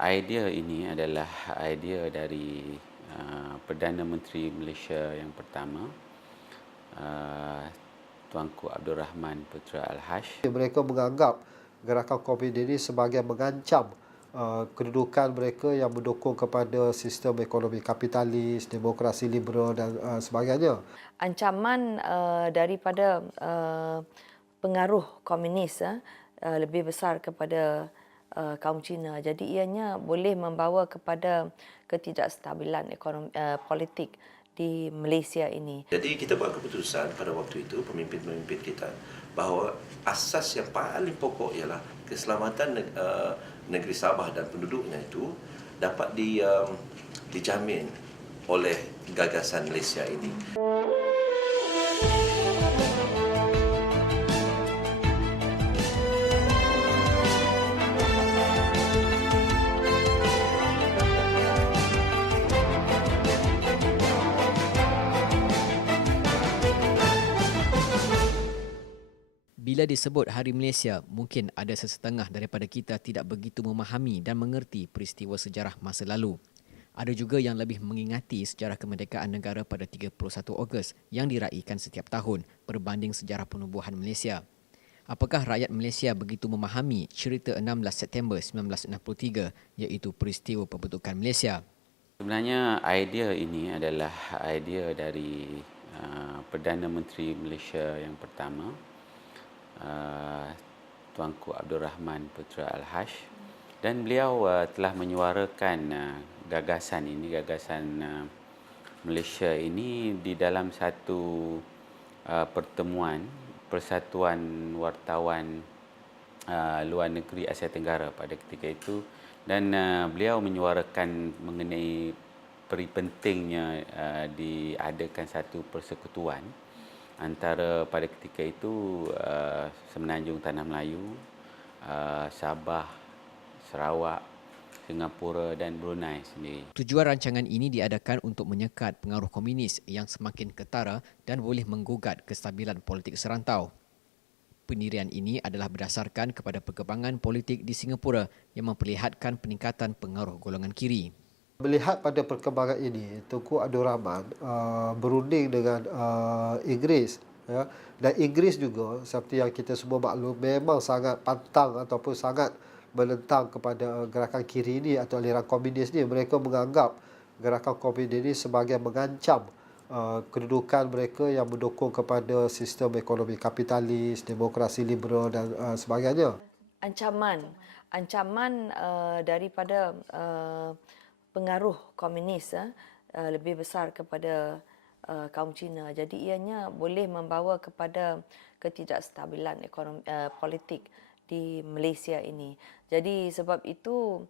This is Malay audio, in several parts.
Idea ini adalah idea dari Perdana Menteri Malaysia yang pertama, uh, Tuanku Abdul Rahman Putra Al-Harsh. Mereka menganggap gerakan Komunis ini sebagai mengancam kedudukan mereka yang mendukung kepada sistem ekonomi kapitalis, demokrasi liberal dan sebagainya. Ancaman daripada pengaruh komunis lebih besar kepada kaum Cina. Jadi ianya boleh membawa kepada ketidakstabilan ekonomi politik di Malaysia ini. Jadi kita buat keputusan pada waktu itu, pemimpin-pemimpin kita, bahawa asas yang paling pokok ialah keselamatan negeri Sabah dan penduduknya itu dapat dijamin oleh gagasan Malaysia ini. Bila disebut Hari Malaysia, mungkin ada sesetengah daripada kita tidak begitu memahami dan mengerti peristiwa sejarah masa lalu. Ada juga yang lebih mengingati sejarah kemerdekaan negara pada 31 Ogos yang diraikan setiap tahun berbanding sejarah penubuhan Malaysia. Apakah rakyat Malaysia begitu memahami cerita 16 September 1963 iaitu peristiwa pembentukan Malaysia? Sebenarnya idea ini adalah idea dari Perdana Menteri Malaysia yang pertama, Tuanku Abdul Rahman Putra Al-Harsh, dan beliau telah menyuarakan gagasan Malaysia ini di dalam satu pertemuan Persatuan Wartawan Luar Negeri Asia Tenggara pada ketika itu, dan beliau menyuarakan mengenai peri pentingnya diadakan satu persekutuan antara pada ketika itu Semenanjung Tanah Melayu, Sabah, Sarawak, Singapura dan Brunei sendiri. Tujuan rancangan ini diadakan untuk menyekat pengaruh komunis yang semakin ketara dan boleh menggugat kestabilan politik serantau. Pendirian ini adalah berdasarkan kepada perkembangan politik di Singapura yang memperlihatkan peningkatan pengaruh golongan kiri. Melihat pada perkembangan ini, Tunku Abdul Rahman berunding dengan Inggeris. Ya. Dan Inggeris juga, seperti yang kita semua maklum, memang sangat pantang ataupun sangat menentang kepada gerakan kiri ini atau aliran komunis ini. Mereka menganggap gerakan komunis ini sebagai mengancam kedudukan mereka yang mendukung kepada sistem ekonomi kapitalis, demokrasi liberal dan sebagainya. Ancaman daripada pengaruh komunis lebih besar kepada kaum Cina. Jadi ianya boleh membawa kepada ketidakstabilan ekonomi politik di Malaysia ini. Jadi sebab itu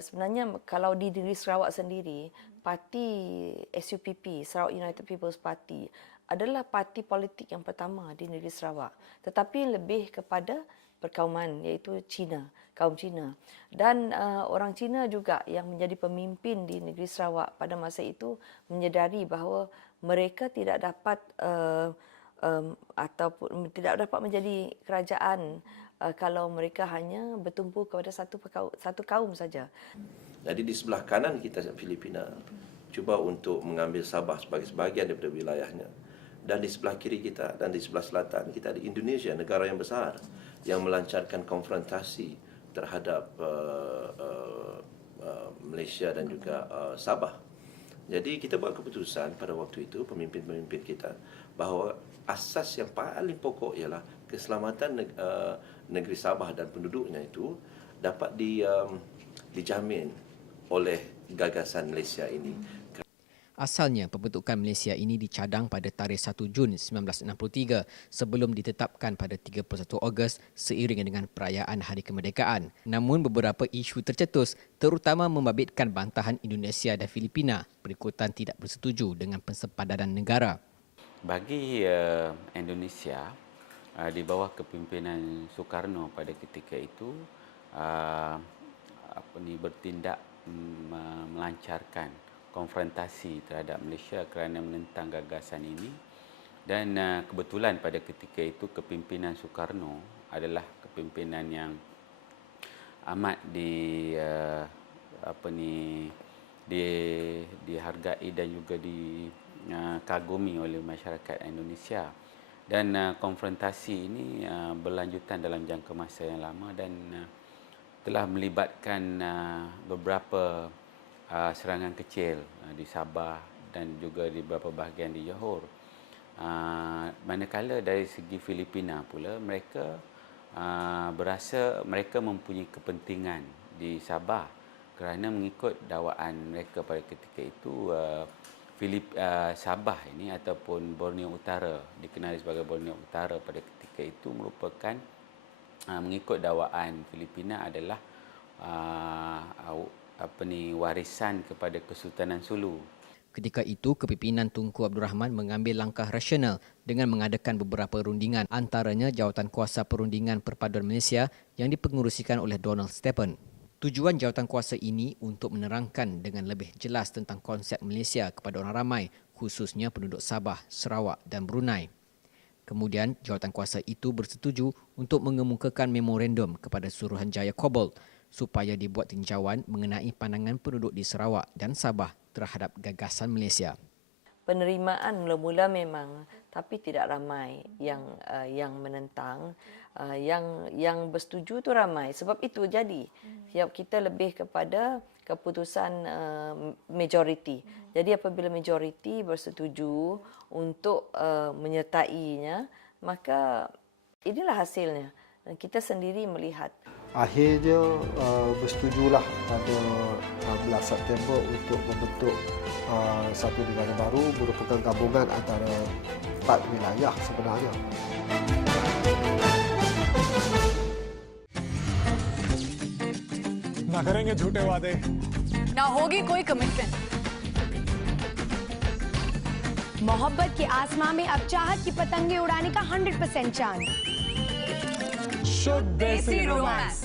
sebenarnya kalau di negeri Sarawak sendiri, parti SUPP, Sarawak United People's Party, adalah parti politik yang pertama di negeri Sarawak. Tetapi lebih kepada perkauman, iaitu Cina, kaum Cina. Dan orang Cina juga yang menjadi pemimpin di negeri Sarawak pada masa itu menyedari bahawa mereka tidak dapat ataupun tidak dapat menjadi kerajaan kalau mereka hanya bertumpu kepada satu kaum saja. Jadi di sebelah kanan kita Filipina cuba untuk mengambil Sabah sebagai sebahagian daripada wilayahnya. Dan di sebelah kiri kita dan di sebelah selatan kita ada Indonesia, negara yang besar yang melancarkan konfrontasi terhadap Malaysia dan juga Sabah. Jadi kita buat keputusan pada waktu itu, pemimpin-pemimpin kita, bahawa asas yang paling pokok ialah keselamatan negeri Sabah dan penduduknya itu dapat dijamin oleh gagasan Malaysia ini. Asalnya, pembentukan Malaysia ini dicadang pada tarikh 1 Jun 1963 sebelum ditetapkan pada 31 Ogos seiring dengan perayaan Hari Kemerdekaan. Namun beberapa isu tercetus, terutama membabitkan bantahan Indonesia dan Filipina berikutan tidak bersetuju dengan persepadanan negara. Bagi Indonesia, di bawah kepimpinan Soekarno pada ketika itu, bertindak melancarkan konfrontasi terhadap Malaysia kerana menentang gagasan ini, dan kebetulan pada ketika itu kepimpinan Soekarno adalah kepimpinan yang amat dihargai dan juga dikagumi oleh masyarakat Indonesia. Dan konfrontasi ini berlanjutan dalam jangka masa yang lama dan telah melibatkan beberapa serangan kecil di Sabah dan juga di beberapa bahagian di Johor. Manakala dari segi Filipina pula, mereka berasa mereka mempunyai kepentingan di Sabah kerana mengikut dakwaan mereka pada ketika itu, Sabah ini ataupun Borneo Utara, dikenali sebagai Borneo Utara pada ketika itu, merupakan mengikut dakwaan Filipina adalah warisan kepada Kesultanan Sulu. Ketika itu, kepimpinan Tunku Abdul Rahman mengambil langkah rasional dengan mengadakan beberapa rundingan, antaranya Jawatankuasa Perundingan Perpaduan Malaysia yang dipengerusikan oleh Donald Stephen. Tujuan jawatankuasa ini untuk menerangkan dengan lebih jelas tentang konsep Malaysia kepada orang ramai, khususnya penduduk Sabah, Sarawak dan Brunei. Kemudian, jawatankuasa itu bersetuju untuk mengemukakan memorandum kepada Suruhanjaya Kobol supaya dibuat tinjauan mengenai pandangan penduduk di Sarawak dan Sabah terhadap gagasan Malaysia. Penerimaan mula-mula memang, tapi tidak ramai yang menentang. Yang bersetuju tu ramai. Sebab itu jadi kita lebih kepada keputusan majoriti. Jadi apabila majoriti bersetuju untuk menyertainya, maka inilah hasilnya. Dan kita sendiri melihat. Akhirnya bersetujulah pada 16 September untuk membentuk satu negara baru, merupakan gabungan antara 4 wilayah sebenarnya. ना करेंगे झूठे वादे, ना होगी कोई कमिटमेंट। मोहब्बत के आसमां में अब चाहत की पतंगे उड़ाने का 100% चांस। शुद्ध देसी रोमांस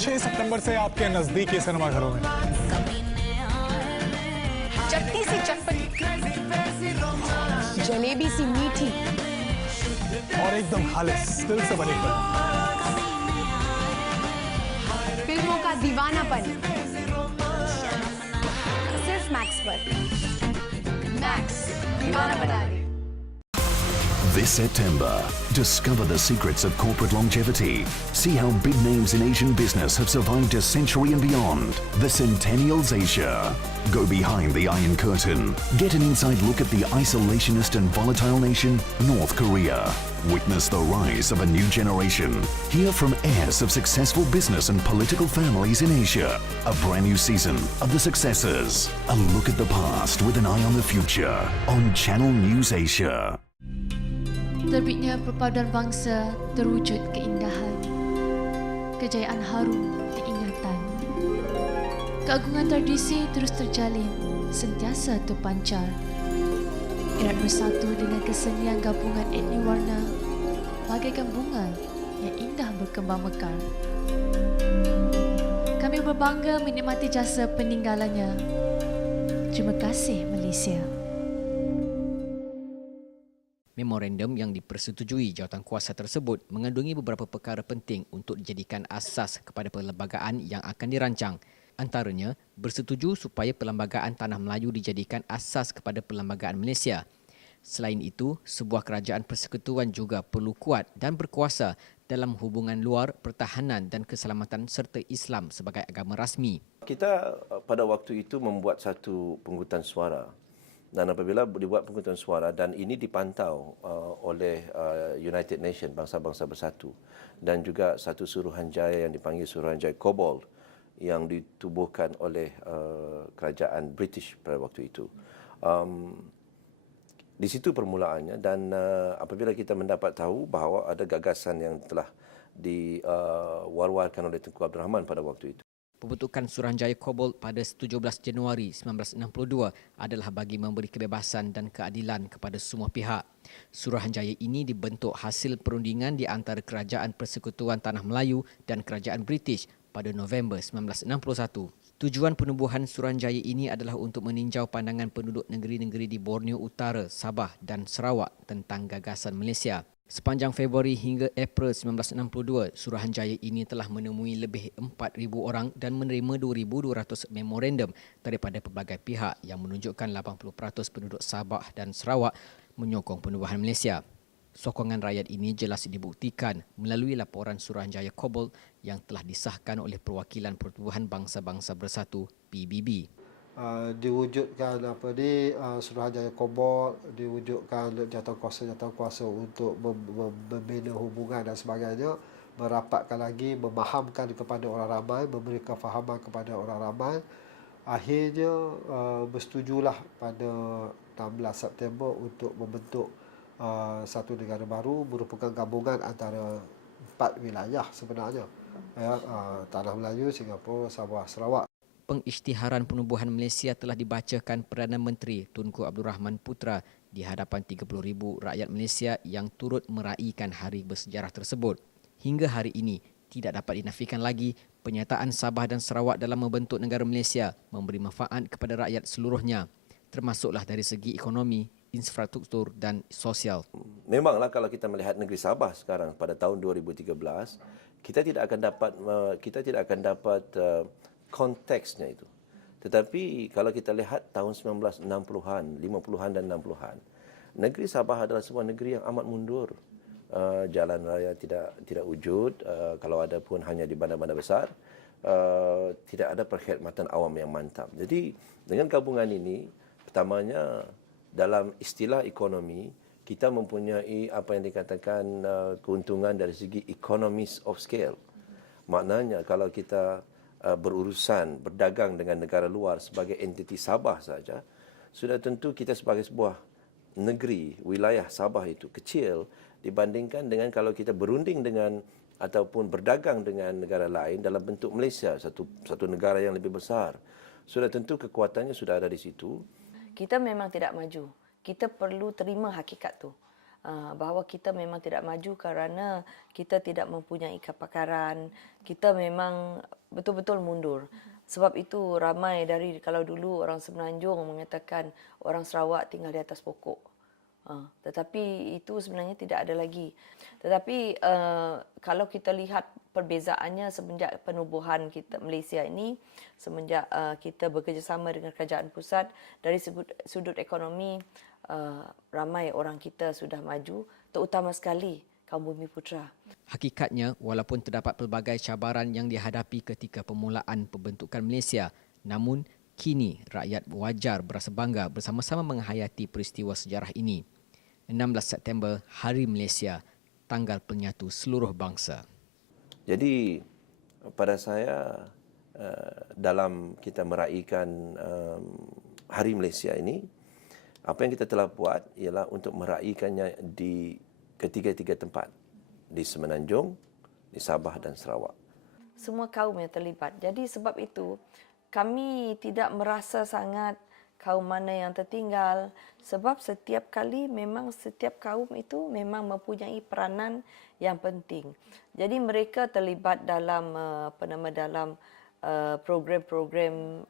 6 सितंबर से आपके नजदीकी सिनेमाघरों में। चटनी सी चटपटी, जलेबी सी मीठी और एकदम खालिस दिल से बनी फिल्म। फिल्मों का दीवानापन सिर्फ मैक्स पर। मैक्स दीवाना बना दे। This September, discover the secrets of corporate longevity. See how big names in Asian business have survived a century and beyond. The Centennials Asia. Go behind the Iron Curtain. Get an inside look at the isolationist and volatile nation, North Korea. Witness the rise of a new generation. Hear from heirs of successful business and political families in Asia. A brand new season of The Successors. A look at the past with an eye on the future on Channel News Asia. Terbitnya perpaduan bangsa terwujud keindahan. Kejayaan harum diingatan. Keagungan tradisi terus terjalin, sentiasa terpancar. Erat bersatu dengan kesenian gabungan etnik warna, bagaikan bunga yang indah berkembang mekar. Kami berbangga menikmati jasa peninggalannya. Terima kasih Malaysia. Memorandum yang dipersetujui jawatankuasa tersebut mengandungi beberapa perkara penting untuk dijadikan asas kepada perlembagaan yang akan dirancang. Antaranya, bersetuju supaya Perlembagaan Tanah Melayu dijadikan asas kepada Perlembagaan Malaysia. Selain itu, sebuah kerajaan persekutuan juga perlu kuat dan berkuasa dalam hubungan luar, pertahanan dan keselamatan serta Islam sebagai agama rasmi. Kita pada waktu itu membuat satu penghutan suara. Dan apabila dibuat penghutan suara dan ini dipantau oleh United Nations, Bangsa-Bangsa Bersatu, dan juga satu suruhanjaya yang dipanggil Suruhanjaya Kobol yang ditubuhkan oleh kerajaan British pada waktu itu. Di situ permulaannya dan apabila kita mendapat tahu bahawa ada gagasan yang telah diwar-warkan oleh Tunku Abdul Rahman pada waktu itu. Pembentukan Suruhanjaya Kobol pada 17 Januari 1962 adalah bagi memberi kebebasan dan keadilan kepada semua pihak. Suruhanjaya ini dibentuk hasil perundingan di antara Kerajaan Persekutuan Tanah Melayu dan Kerajaan British pada November 1961. Tujuan penubuhan Suruhanjaya ini adalah untuk meninjau pandangan penduduk negeri-negeri di Borneo Utara, Sabah dan Sarawak tentang gagasan Malaysia. Sepanjang Februari hingga April 1962, Suruhanjaya ini telah menemui lebih 4,000 orang dan menerima 2,200 memorandum daripada pelbagai pihak yang menunjukkan 80% penduduk Sabah dan Sarawak menyokong penubuhan Malaysia. Sokongan rakyat ini jelas dibuktikan melalui laporan Suruhanjaya Kobol yang telah disahkan oleh Perwakilan Pertubuhan Bangsa-Bangsa Bersatu PBB. Diwujudkan Suruhanjaya Kobol, diwujudkan jatuh kuasa untuk membina hubungan dan sebagainya, merapatkan lagi, memahamkan kepada orang ramai, memberi kefahaman kepada orang ramai. Akhirnya bersetujulah pada 16 September untuk membentuk satu negara baru merupakan gabungan antara 4 wilayah sebenarnya. Tanah Melayu, Singapura, Sabah, Sarawak. Pengisytiharan penubuhan Malaysia telah dibacakan Perdana Menteri Tunku Abdul Rahman Putra di hadapan 30,000 rakyat Malaysia yang turut meraihkan hari bersejarah tersebut. Hingga hari ini, tidak dapat dinafikan lagi penyataan Sabah dan Sarawak dalam membentuk negara Malaysia memberi manfaat kepada rakyat seluruhnya, termasuklah dari segi ekonomi, infrastruktur dan sosial. Memanglah kalau kita melihat negeri Sabah sekarang pada tahun 2013, kita tidak akan dapat konteksnya itu. Tetapi kalau kita lihat tahun 1960-an, 50-an dan 60-an, negeri Sabah adalah sebuah negeri yang amat mundur. Jalan raya tidak wujud, kalau ada pun hanya di bandar-bandar besar. Tidak ada perkhidmatan awam yang mantap. Jadi dengan gabungan ini, pertamanya dalam istilah ekonomi, kita mempunyai apa yang dikatakan keuntungan dari segi economies of scale. Maknanya kalau kita berurusan, berdagang dengan negara luar sebagai entiti Sabah saja, sudah tentu kita sebagai sebuah negeri, wilayah Sabah itu kecil dibandingkan dengan kalau kita berunding dengan ataupun berdagang dengan negara lain dalam bentuk Malaysia, satu negara yang lebih besar. Sudah tentu kekuatannya sudah ada di situ. Kita memang tidak maju. Kita perlu terima hakikat tu. Bahawa kita memang tidak maju kerana kita tidak mempunyai kepakaran, kita memang betul-betul mundur. Sebab itu ramai dari, kalau dulu orang Semenanjung mengatakan orang Sarawak tinggal di atas pokok. Tetapi itu sebenarnya tidak ada lagi. Tetapi kalau kita lihat perbezaannya semenjak penubuhan kita Malaysia ini, semenjak kita bekerjasama dengan kerajaan pusat, dari sudut ekonomi, ramai orang kita sudah maju, terutama sekali kaum Bumiputra. Hakikatnya, walaupun terdapat pelbagai cabaran yang dihadapi ketika permulaan pembentukan Malaysia, namun kini rakyat wajar berasa bangga bersama-sama menghayati peristiwa sejarah ini. 16 September, Hari Malaysia, tanggal penyatu seluruh bangsa. Jadi pada saya, dalam kita meraihkan Hari Malaysia ini, apa yang kita telah buat ialah untuk meraihkannya di ketiga-tiga tempat, di Semenanjung, di Sabah dan Sarawak. Semua kaum yang terlibat. Jadi sebab itu kami tidak merasa sangat kaum mana yang tertinggal, sebab setiap kali memang setiap kaum itu memang mempunyai peranan yang penting. Jadi mereka terlibat dalam dalam program-program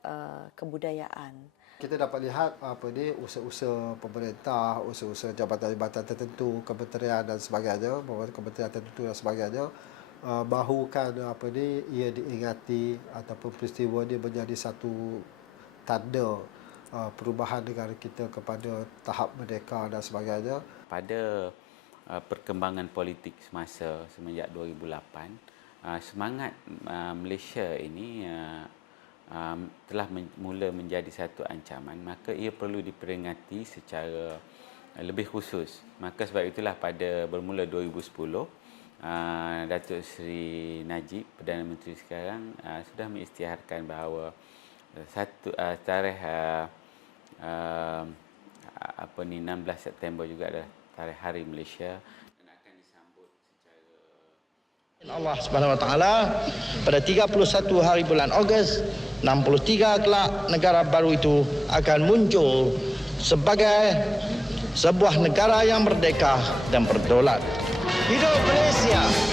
kebudayaan. Kita dapat lihat usaha-usaha pemerintah, usaha-usaha jabatan-jabatan tertentu, kementerian dan sebagainya, kementerian tertentu dan sebagainya, mahukan ia diingati ataupun peristiwa ini menjadi satu tanda perubahan negara kita kepada tahap merdeka dan sebagainya. Pada perkembangan politik semasa semenjak 2008, semangat Malaysia ini telah mula menjadi satu ancaman, maka ia perlu diperingati secara lebih khusus. Maka sebab itulah pada bermula 2010, Datuk Seri Najib, Perdana Menteri sekarang, sudah mengisytiharkan bahawa tarikh 16 September juga adalah tarikh Hari Malaysia dan akan disambut secara Allah Subhanahu Wa Taala pada 31 hari bulan Ogos 63 kelak negara baru itu akan muncul sebagai sebuah negara yang merdeka dan berdaulat. Hidup Malaysia!